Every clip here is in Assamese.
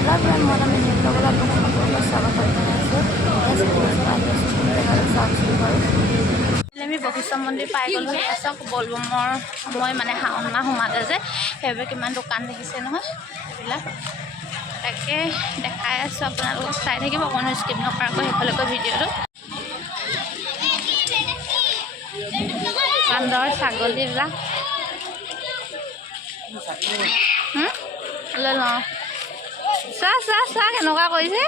हेलो एवरीवन मोर नाम नितिन লগল আপোনালোকক স্বাগত জনাইছোঁ আমি বশিষ্ঠ মন্দিৰ পাই গ'লোঁ চব বলবমৰ সময় মানে শাওণ মাহ সোমালে যে সেইবাবে কিমান দোকান দেখিছে নহয় এইবিলাক তাকে দেখাই আছোঁ আপোনালোকক চাই থাকিব অকণো স্কিপ নকৰাকৈ সেইফালেকৈ ভিডিঅ'টো বান্দৰ ছাগলীবিলাক লৈ লওঁ চা কেনেকুৱা কৰিছে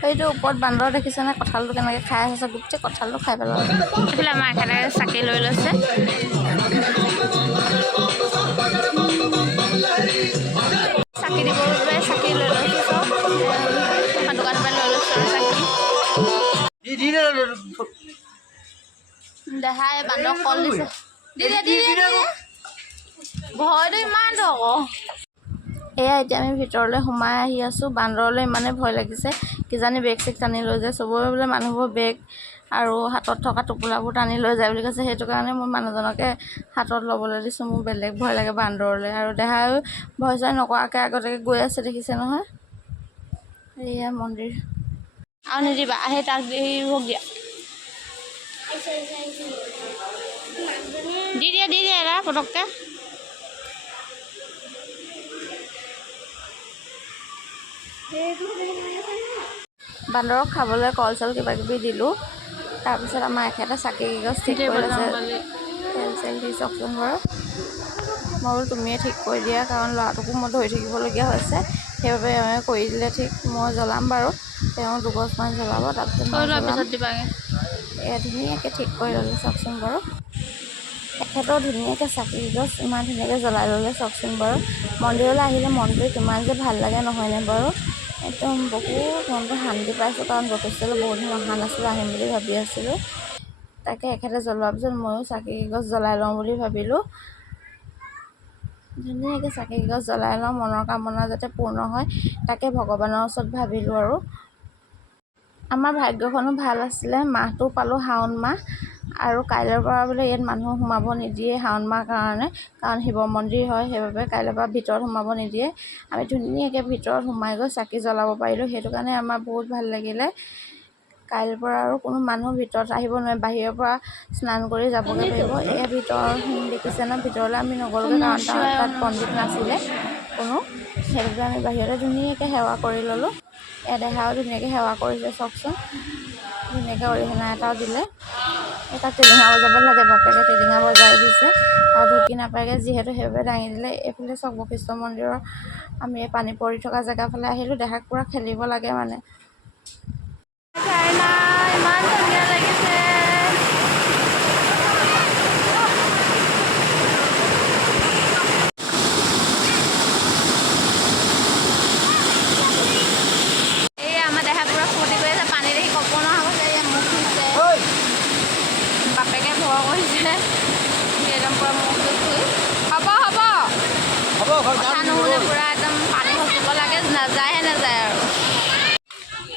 সেইটো ওপৰত বান্দৰ দেখিছেনে কঁঠালটো কেনেকৈ খাই আছে গোটেই কঁঠালটো খাই পেলালে এইফালে আমাৰ এখেতে চাকি লৈ লৈছে চাকি দিবৰ বাবে চাকি লৈ লৈছে চব দোকানৰ পৰা লৈ লৈছোঁ চাকি দেহাই বান্দৰ কল দিছে ভয়টো ইমান আকৌ এয়া এতিয়া আমি ভিতৰলৈ সোমাই আহি আছোঁ বান্দৰলৈ ইমানেই ভয় লাগিছে কিজানি বেগ চেগ টানি লৈ যায় চবৰে বোলে মানুহবোৰ বেগ আৰু হাতত থকা টোপোলাবোৰ টানি লৈ যায় বুলি কৈছে সেইটো কাৰণে মই মানুহজনকে হাতত ল'বলৈ দিছোঁ মোৰ বেলেগ ভয় লাগে বান্দৰলৈ আৰু দেহায়ো ভয় চয় নকৰাকৈ আগতে গৈ আছে দেখিছে নহয় এয়া মন্দিৰ আৰু নিদিবা আহে তাক দিয়া দি দিয়ে এৰা পটককৈ বান্দৰক খাবলৈ কল চল কিবা কিবি দিলোঁ তাৰপিছত আমাৰ এখেতে চাকি গছ ঠিক কৰি লৈছে তেল চেল দি চাওকচোন বাৰু মই বোলো তুমিয়ে ঠিক কৰি দিয়া কাৰণ ল'ৰাটোকো মই ধৰি থাকিবলগীয়া হৈছে সেইবাবে এওঁ কৰি দিলে ঠিক মই জ্বলাম বাৰু তেওঁ দুগছমান জ্বলাব তাৰপিছত দিবাগৈ এয়া ধুনীয়াকৈ ঠিক কৰি ল'লে চাওকচোন বাৰু এখেতেও ধুনীয়াকৈ চাকি গছ ইমান ধুনীয়াকৈ জ্বলাই ল'লে চাওকচোন বাৰু মন্দিৰলৈ আহিলে মনটো কিমান যে ভাল লাগে নহয়নে বাৰু একদম বহুত মনটো শান্তি পাইছোঁ কাৰণ বশিষ্ঠলৈ বহুত দিন অহা নাছিলোঁ আহিম বুলি ভাবি আছিলোঁ তাকে এখেতে জ্বলোৱাৰ পিছত ময়ো চাকি গছ জ্বলাই লওঁ বুলি ভাবিলোঁ ধুনীয়াকৈ চাকি গছ জ্বলাই লওঁ মনৰ কামনা যাতে পূৰ্ণ হয় তাকে ভগৱানৰ ওচৰত ভাবিলোঁ আৰু আমাৰ ভাগ্যখনো ভাল আছিলে মাহটো পালোঁ শাওণ মাহ আৰু কাইলৈৰ পৰা বোলে ইয়াত মানুহ সোমাব নিদিয়ে শাওণ মাহ কাৰণে কাৰণ শিৱ মন্দিৰ হয় সেইবাবে কাইলৈৰ পৰা ভিতৰত সোমাব নিদিয়ে আমি ধুনীয়াকৈ ভিতৰত সোমাই গৈ চাকি জ্বলাব পাৰিলোঁ সেইটো কাৰণে আমাৰ বহুত ভাল লাগিলে কাইলৈৰ পৰা আৰু কোনো মানুহ ভিতৰত আহিব নোৱাৰে বাহিৰৰ পৰা স্নান কৰি যাবগৈ পাৰিব এয়া ভিতৰত দেখিছে ন ভিতৰলৈ আমি নগ'লোগৈ কাৰণ তাত পণ্ডিত নাছিলে কোনো সেইবাবে আমি বাহিৰতে ধুনীয়াকৈ সেৱা কৰি ল'লোঁ এয়া দেহাও ধুনীয়াকৈ সেৱা কৰিছে চাওকচোন ধুনীয়াকৈ অৰিহণা এটাও দিলে তাক টিলিঙা বজাব লাগে বাপেকে টিলিঙা বজাই দিছে আৰু ঢুকি নাপায়গৈ যিহেতু সেইবাবে দাঙি দিলে এইফালে চাওক বশিষ্ঠ মন্দিৰৰ আমি এই পানী পৰি থকা জেগা ফালে আহিলোঁ দেহাক পূৰা খেলিব লাগে মানে ইমান ধুনীয়া লাগিছে বাপেকে ভয় কৰিছে একদম পূৰা মুখটো ধুই হ'ব কথা নহ'লে পূৰা একদম পানী খচিব লাগে নাযায় আৰু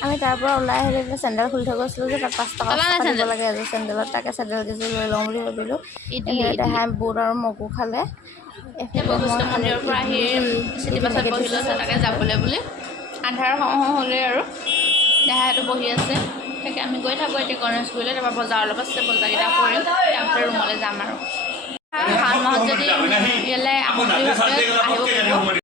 আমি তাৰ পৰা ওলাই আহিলে চেণ্ডেল খুলি থৈ গৈছিলোঁ যে তাত 5 টকা দিব লাগে এযোৰ চেণ্ডেলত তাকে চেণ্ডেল কেইযোৰ লৈ লওঁ বুলি ভাবিলোঁ দেহাই বুট আৰু মগু খালে মন্দিৰৰ পৰা আহি চিটি বাছত বহিলোঁ তাকে যাবলৈ বুলি আন্ধাৰ হ'লেই আৰু দেহাইটো বহি আছে তাকে আমি গৈ থাকোঁ এতিয়া গণেশগুৰিলৈ তাৰপৰা বজাৰ অলপ আছে বজাৰকেইটা কৰিম তাৰপিছত ৰুমলৈ যাম আৰু শাওণ মাহত যদি ইয়ালৈ আহোঁ বুলি ভাবে আহিব পাৰিব